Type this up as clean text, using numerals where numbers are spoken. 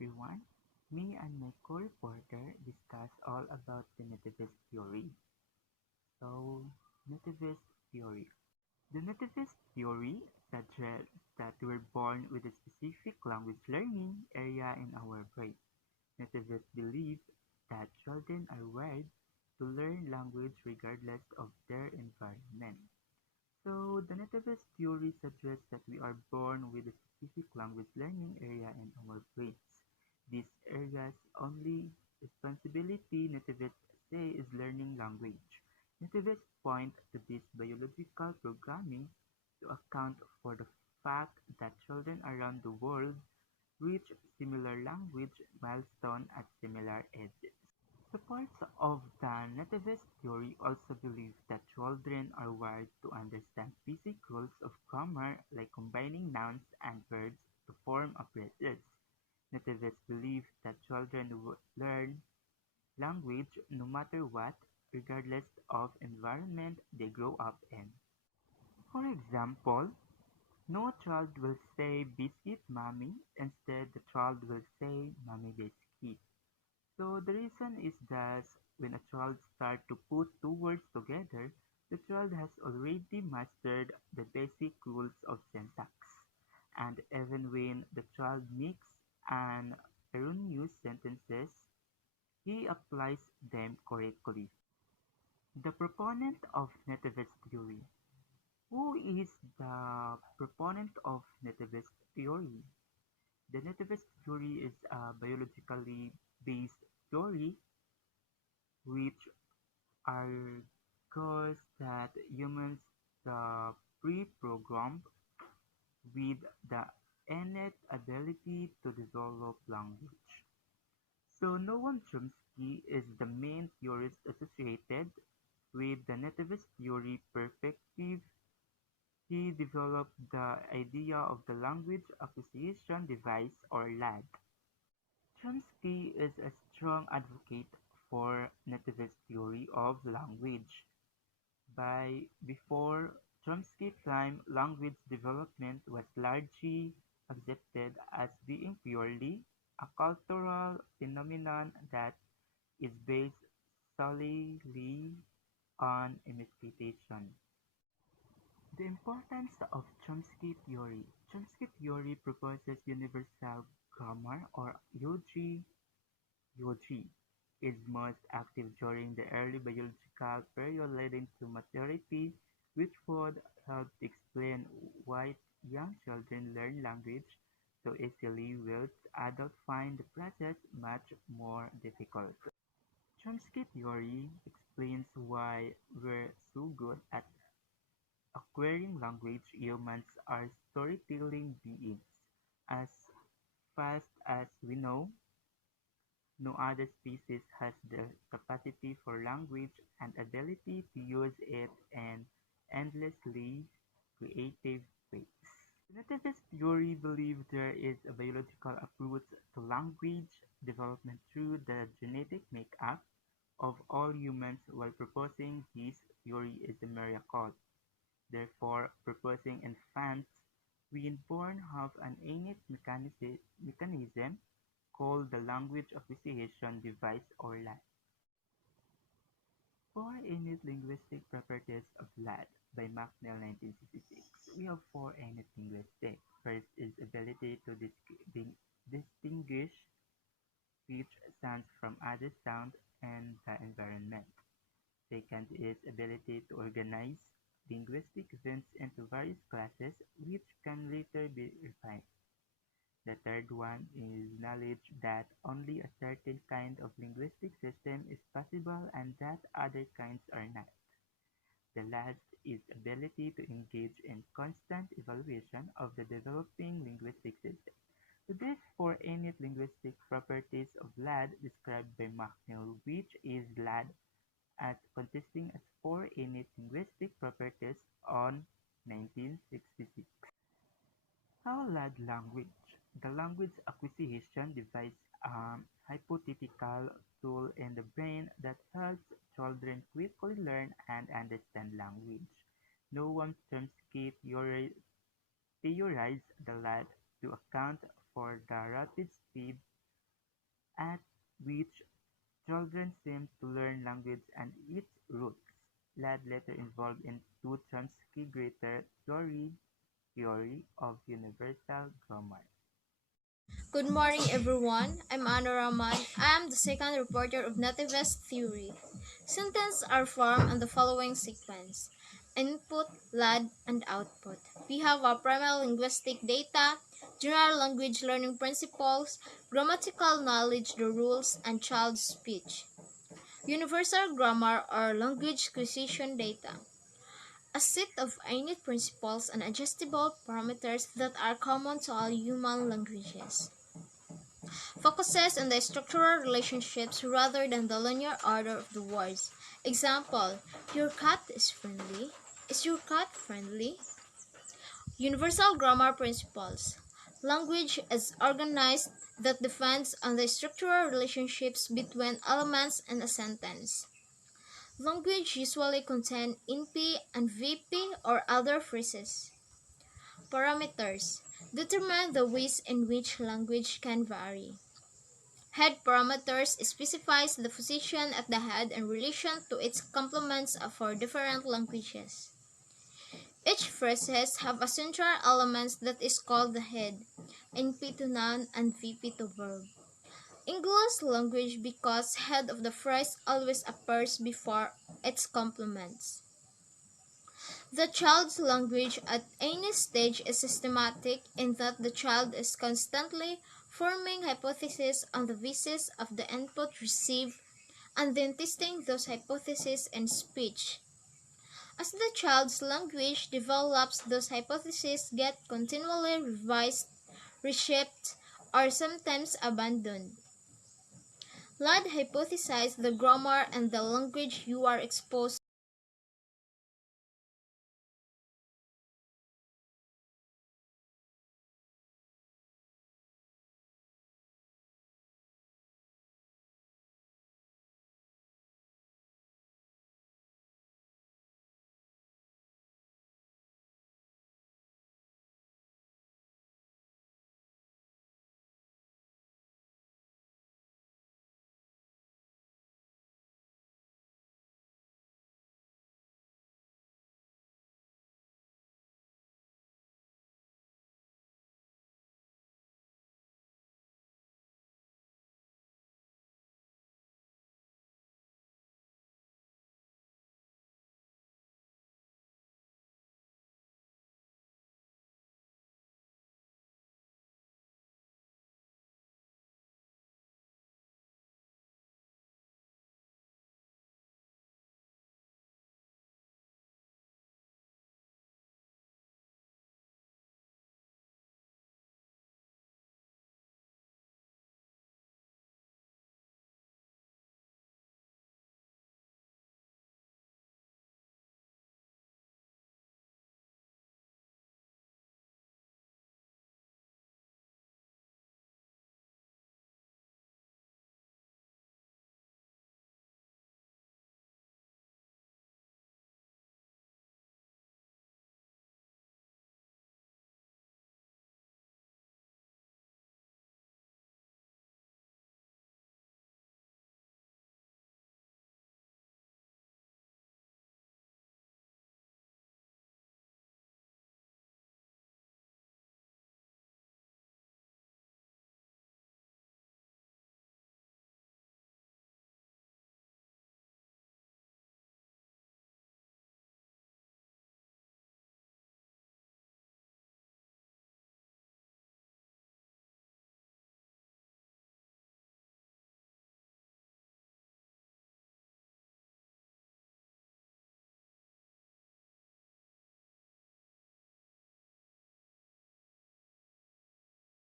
everyone. Me and my co-reporter discuss all about the Nativist Theory. So, Nativist Theory. The Nativist Theory suggests that we're born with a specific language learning area in our brain. Nativists believe that children are wired to learn language regardless of their environment. So, the nativist theory suggests that we are born with a specific language learning area in our brains. This area's only responsibility, nativists say, is learning language. Nativists point to this biological programming to account for the fact that children around the world reach similar language milestones at similar ages. Supporters of the nativist theory also believe that children are wired to understand basic rules of grammar like combining nouns and verbs to form phrases. Nativists believe that children will learn language no matter what, regardless of environment they grow up in. For example, no child will say biscuit mommy, instead the child will say mommy biscuit. So the reason is that when a child starts to put two words together, the child has already mastered the basic rules of syntax. And even when the child makes an erroneous sentences, he applies them correctly. The proponent of nativist theory. Who is the proponent of nativist theory? The nativist theory is a biologically based theory which argues that humans are pre-programmed with the innate ability to develop language. So Noam Chomsky is the main theorist associated with the nativist theory perspective. He developed the idea of the language acquisition device or LAD. Chomsky is a strong advocate for nativist theory of language. By before Chomsky's time, language development was largely accepted as being purely a cultural phenomenon that is based solely on imitation. The importance of Chomsky theory. Chomsky theory proposes universal grammar or UG. UG is most active during the early biological period leading to maturity, which would help explain why young children learn language so easily whilst adults find the process much more difficult. Chomsky theory explains why we're so good at acquiring language. Humans are storytelling beings. As fast as we know, no other species has the capacity for language and ability to use it in endlessly creative ways. Nativist theory believes there is a biological approach to language development through the genetic makeup of all humans, while proposing this theory is a miracle. Therefore, proposing infants being born have an innate mechanism called the language acquisition device or LAD. Four innate linguistic properties of LAD by McNeil 1966. We have four innate linguistic. First is ability to distinguish speech sounds from other sounds in the environment. Second is ability to organize linguistic events into various classes which can later be refined. The third one is knowledge that only a certain kind of linguistic system is possible and that other kinds are not. The last is ability to engage in constant evaluation of the developing linguistic system. So these four innate linguistic properties of LAD described by McNeil, which is LAD as consisting as four innate linguistic properties on 1966. How LAD language? The language acquisition device a hypothetical tool in the brain that helps children quickly learn and understand language. Noam Chomsky theorized the LAD to account for the rapid speed at which children seem to learn language and its roots. Ladd later evolved into transcriptory theory of universal grammar. Good morning, everyone. I'm Anna Rahman. I am the second reporter of Nativist Theory. Sentences are formed in the following sequence: input, LAD, and output. We have our primary linguistic data, general language learning principles, grammatical knowledge, the rules, and child speech. Universal grammar or language acquisition data. A set of innate principles and adjustable parameters that are common to all human languages. Focuses on the structural relationships rather than the linear order of the words. Example, your cat is friendly. Is your cat friendly? Universal grammar principles. Language is organized that depends on the structural relationships between elements in a sentence. Language usually contains NP and VP or other phrases. Parameters. Determine the ways in which language can vary. Head parameters specifies the position at the head in relation to its complements for different languages. Each phrases have a central element that is called the head, NP to noun and VP to verb. English language because head of the phrase always appears before its complements. The child's language at any stage is systematic in that the child is constantly forming hypotheses on the basis of the input received and then testing those hypotheses in speech. As the child's language develops, those hypotheses get continually revised, reshaped, or sometimes abandoned. Ladd hypothesized the grammar and the language you are exposed